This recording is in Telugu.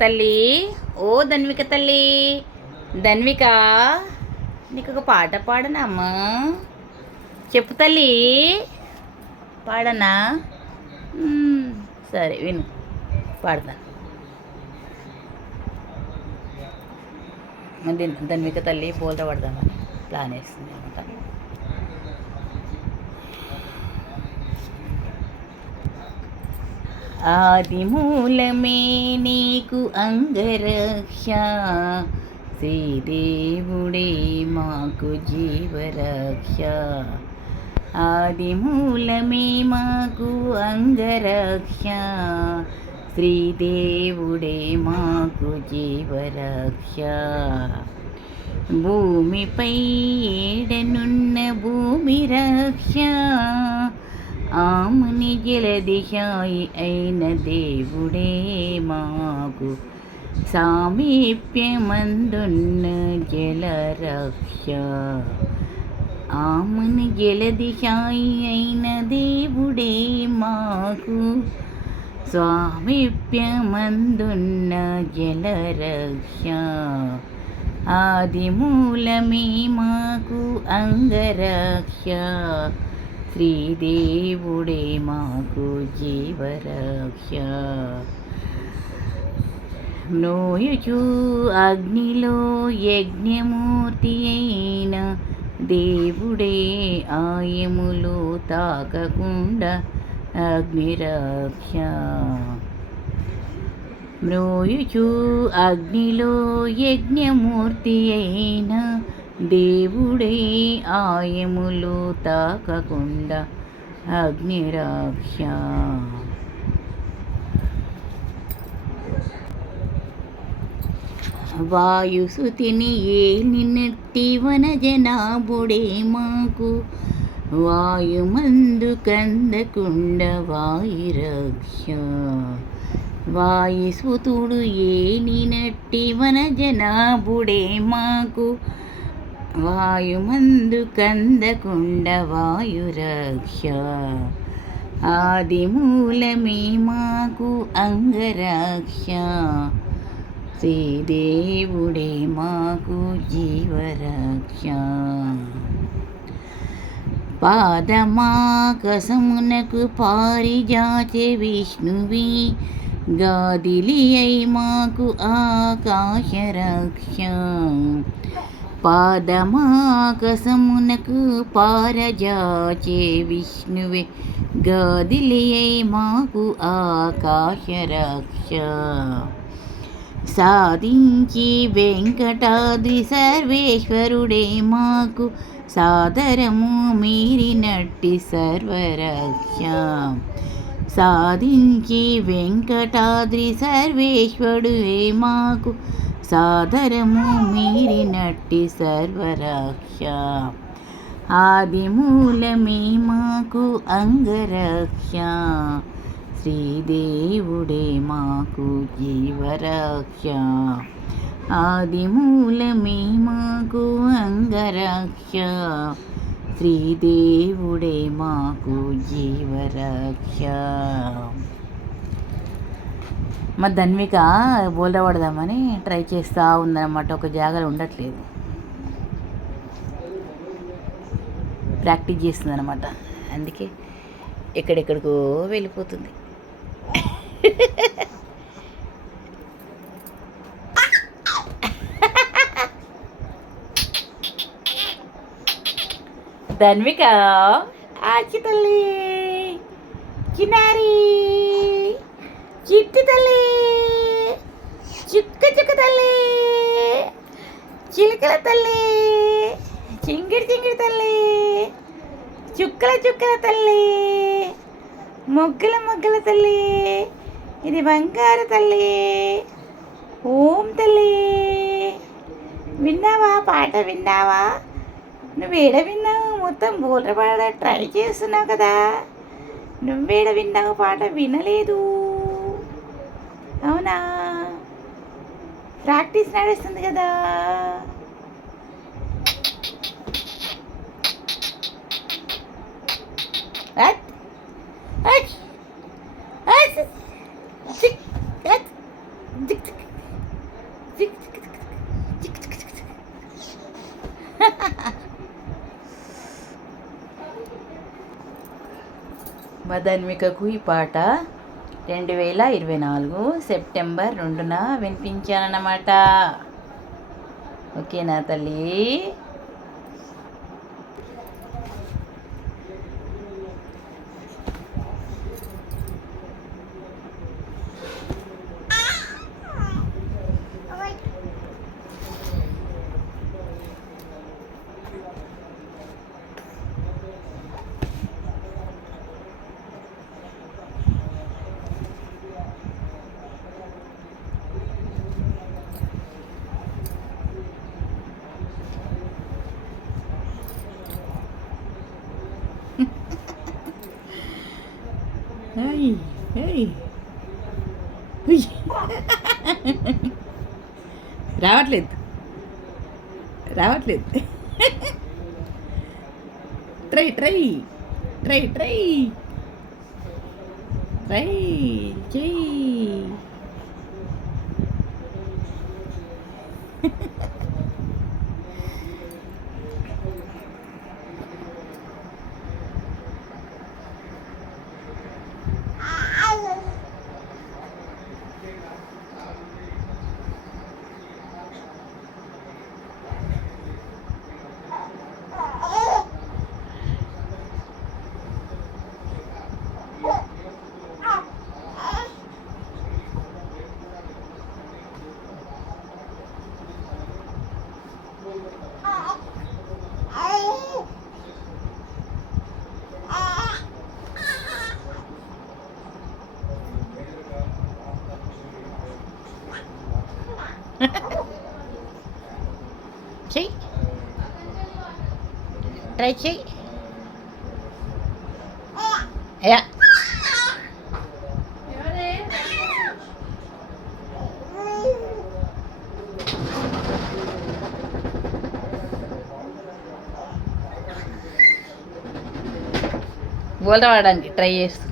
తల్లి, ఓ ధన్విక తల్లి, ధన్విక, నీకు ఒక పాట పాడనమ్మా? చెప్పు తల్లి, పాడనా? సరే విను, పాడతా. ధన్విక తల్లి బోల్తా పడదామని ప్లాన్ వేస్తుంది అనమాట. ఆదిమూలమే నీకు అంగరక్ష, శ్రీదేవుడే మాకు జీవరక్ష. ఆదిమూలమే మాకు అంగరక్ష, శ్రీదేవుడే మాకు జీవరక్ష. భూమిపై ఏడనున్న భూమి రక్ష, ఆముని జలదిశాయి అయిన దేవుడే మాకు సామీప్యమందున్న జలరక్ష. ఆముని జలదిశాయి అయిన దేవుడే మాకు స్వామీప్యమందున్న జలరక్ష. ఆదిమూలమే మాకు అంగరక్ష, శ్రీదేవుడే మాకు జీవరక్ష. నోయుచు అగ్నిలో యజ్ఞమూర్తి అయిన దేవుడే ఆయములు తాకకుండా అగ్నిరక్ష. మ్రోయుచు అగ్నిలో యజ్ఞమూర్తి అయిన దేవుడే ఆయములు తాకకుండా అగ్నిరక్ష. వాయుసుతిని ఏలినట్టి వనజనాభుడే మాకు వాయుమందు కందకుండ వాయురక్ష. వాయుసుతుడు ఏలినట్టి వనజనాభుడే మాకు వాయుమందు కందకుండ వాయురక్ష. ఆదిమూలమే మాకు అంగరక్ష, శ్రీదేవుడే మాకు జీవరక్ష. పాదమాకసమునకు పారిజాచే విష్ణువి గాదిలి అయి మాకు ఆకాశరక్ష. పాదమాకసమునకు పారజాచే విష్ణువే గాదిలి అయి మాకు ఆకాశరక్ష. సాధించి వెంకటాద్రి సర్వేశ్వరుడే మాకు సాదరము మీరినట్టి సర్వరక్ష. సాధించి వెంకటాద్రి సర్వేశ్వరుడే మాకు సాదరము మీరినట్టి సర్వరక్ష. ఆదిమూలమే మాకు అంగరక్ష, శ్రీదేవుడే మాకు జీవరక్ష. ఆదిమూలమే మాకు అంగరక్ష, శ్రీదేవుడే మాకు జీవరక్ష. మా ధన్విక బోల్తా పడదామని ట్రై చేస్తూ ఉందన్నమాట. ఒక జాగాలో ఉండట్లేదు, ప్రాక్టీస్ చేస్తుందన్నమాట. అందుకే ఎక్కడెక్కడికో వెళ్ళిపోతుంది. ధన్విక, ఆచి తల్లి, చిన్నారి, చిట్టి తల్లి, చుక్క చుక్క తల్లి, చిలుకల తల్లి, చింగిడి చింగిడి తల్లి, చుక్కల చుక్కల తల్లి, మొగ్గల మొగ్గల తల్లి, ఇది బంగారు తల్లి. ఓం తల్లి, విన్నావా? పాట విన్నావా? నువ్వేడ విన్నావు? మొత్తం బోల్ర పాడ ట్రై చేస్తున్నావు కదా, నువ్వేడ విన్నావు? పాట వినలేదు, అవునా? ప్రాక్టీస్ నడుస్తుంది కదా. Dik dik మదన్వికకు ఈ పాట 2024 సెప్టెంబర్ 2న వినిపించానన్నమాట. ఓకేనా తల్లి? Hey, hey. రావట్లేదు try try try try try చెయ్యి. చెయ్యి, ట్రై చెయ్యి. యా బోల్తా వాడడానికి ట్రై చేస్తూ